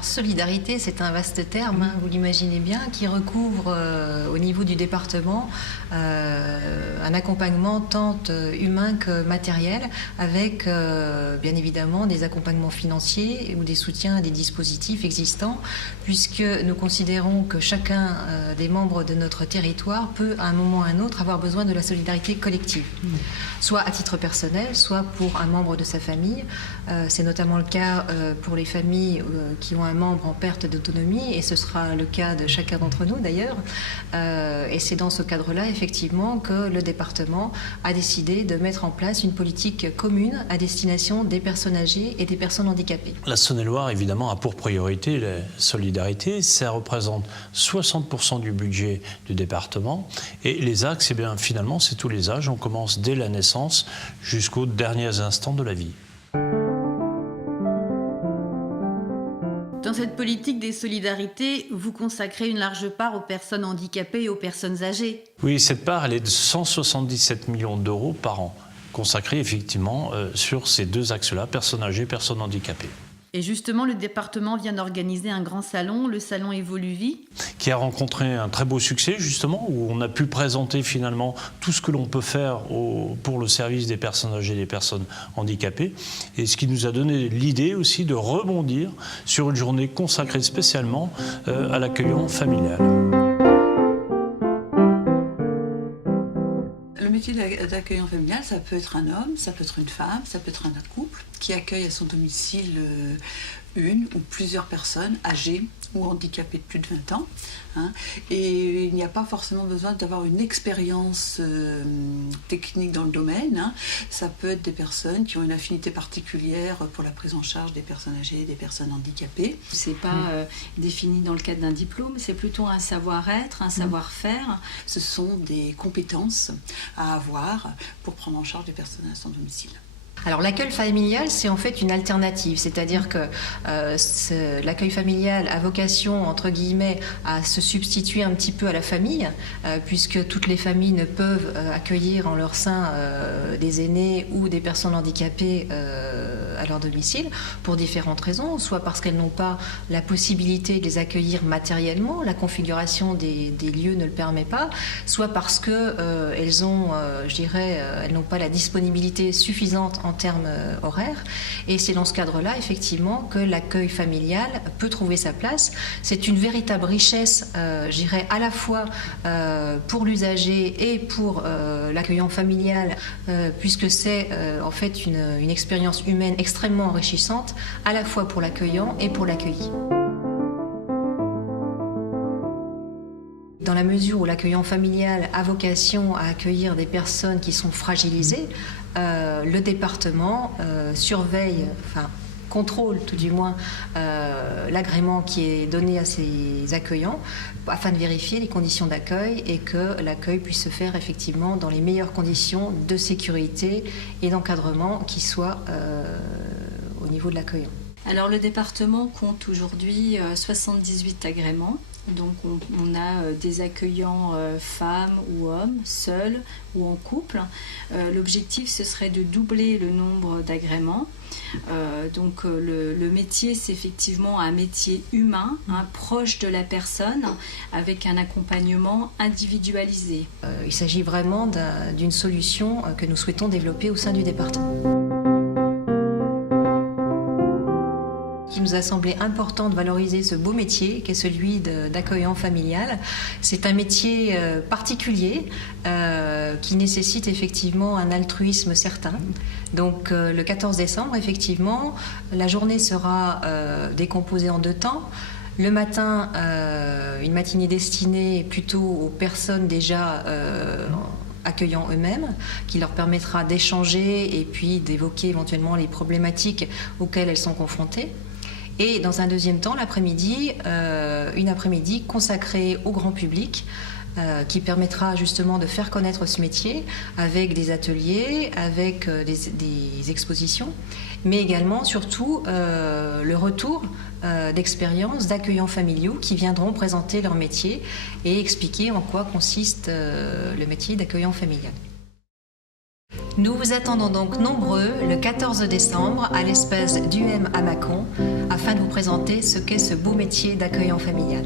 Alors solidarité, c'est un vaste terme, hein, vous l'imaginez bien, qui recouvre au niveau du département un accompagnement tant humain que matériel, avec bien évidemment des accompagnements financiers ou des soutiens à des dispositifs existants, puisque nous considérons que chacun des membres de notre territoire peut à un moment ou à un autre avoir besoin de la solidarité collective, soit à titre personnel, soit pour un membre de sa famille. C'est notamment le cas pour les familles qui ont un membre en perte d'autonomie, et ce sera le cas de chacun d'entre nous d'ailleurs. Et c'est dans ce cadre-là, effectivement, que le département a décidé de mettre en place une politique commune à destination des personnes âgées et des personnes handicapées. La Saône-et-Loire, évidemment, a pour priorité la solidarité. Ça représente 60% du budget du département. Et les axes, eh bien, finalement, c'est tous les âges. On commence dès la naissance jusqu'aux derniers instants de la vie. Dans cette politique des solidarités, vous consacrez une large part aux personnes handicapées et aux personnes âgées. Oui, cette part, elle est de 177 millions d'euros par an, consacrée effectivement sur ces deux axes-là, personnes âgées, personnes handicapées. Et justement, le département vient d'organiser un grand salon, le salon Evoluvie, qui a rencontré un très beau succès, justement, où on a pu présenter finalement tout ce que l'on peut faire pour le service des personnes âgées et des personnes handicapées, et ce qui nous a donné l'idée aussi de rebondir sur une journée consacrée spécialement à l'accueillant familial. Le métier d'accueillant familial, ça peut être un homme, ça peut être une femme, ça peut être un couple qui accueille à son domicile une ou plusieurs personnes âgées ou handicapées de plus de 20 ans. Hein, et il n'y a pas forcément besoin d'avoir une expérience technique dans le domaine. Hein. Ça peut être des personnes qui ont une affinité particulière pour la prise en charge des personnes âgées et des personnes handicapées. C'est pas défini dans le cadre d'un diplôme, c'est plutôt un savoir-être, un savoir-faire. Ce sont des compétences à avoir pour prendre en charge des personnes à son domicile. Alors l'accueil familial, c'est en fait une alternative, c'est-à-dire que l'accueil familial a vocation, entre guillemets, à se substituer un petit peu à la famille, puisque toutes les familles ne peuvent accueillir en leur sein des aînés ou des personnes handicapées à leur domicile, pour différentes raisons, soit parce qu'elles n'ont pas la possibilité de les accueillir matériellement, la configuration des lieux ne le permet pas, soit parce que elles ont, elles n'ont pas la disponibilité suffisante en termes horaires, et c'est dans ce cadre-là effectivement que l'accueil familial peut trouver sa place. C'est une véritable richesse, à la fois pour l'usager et pour l'accueillant familial, puisque c'est en fait une expérience humaine extrêmement enrichissante, à la fois pour l'accueillant et pour l'accueilli. Dans la mesure où l'accueillant familial a vocation à accueillir des personnes qui sont fragilisées, le département contrôle tout du moins l'agrément qui est donné à ces accueillants afin de vérifier les conditions d'accueil et que l'accueil puisse se faire effectivement dans les meilleures conditions de sécurité et d'encadrement qui soient au niveau de l'accueillant. Alors le département compte aujourd'hui 78 agréments. Donc on a des accueillants femmes ou hommes, seuls ou en couple. L'objectif, ce serait de doubler le nombre d'agréments. Donc le métier, c'est effectivement un métier humain, proche de la personne, avec un accompagnement individualisé. Il s'agit vraiment d'une solution que nous souhaitons développer au sein du département. Il nous a semblé important de valoriser ce beau métier qui est celui d'accueillant familial. C'est un métier particulier qui nécessite effectivement un altruisme certain. Donc le 14 décembre, effectivement, la journée sera décomposée en 2 temps. Le matin, une matinée destinée plutôt aux personnes déjà accueillant eux-mêmes, qui leur permettra d'échanger et puis d'évoquer éventuellement les problématiques auxquelles elles sont confrontées. Et dans un deuxième temps, l'après-midi, une après-midi consacrée au grand public, qui permettra justement de faire connaître ce métier avec des ateliers, avec des expositions, mais également, surtout, le retour d'expériences d'accueillants familiaux qui viendront présenter leur métier et expliquer en quoi consiste le métier d'accueillant familial. Nous vous attendons donc nombreux le 14 décembre à l'espace d'UM à Mâcon afin de vous présenter ce qu'est ce beau métier d'accueillant familial.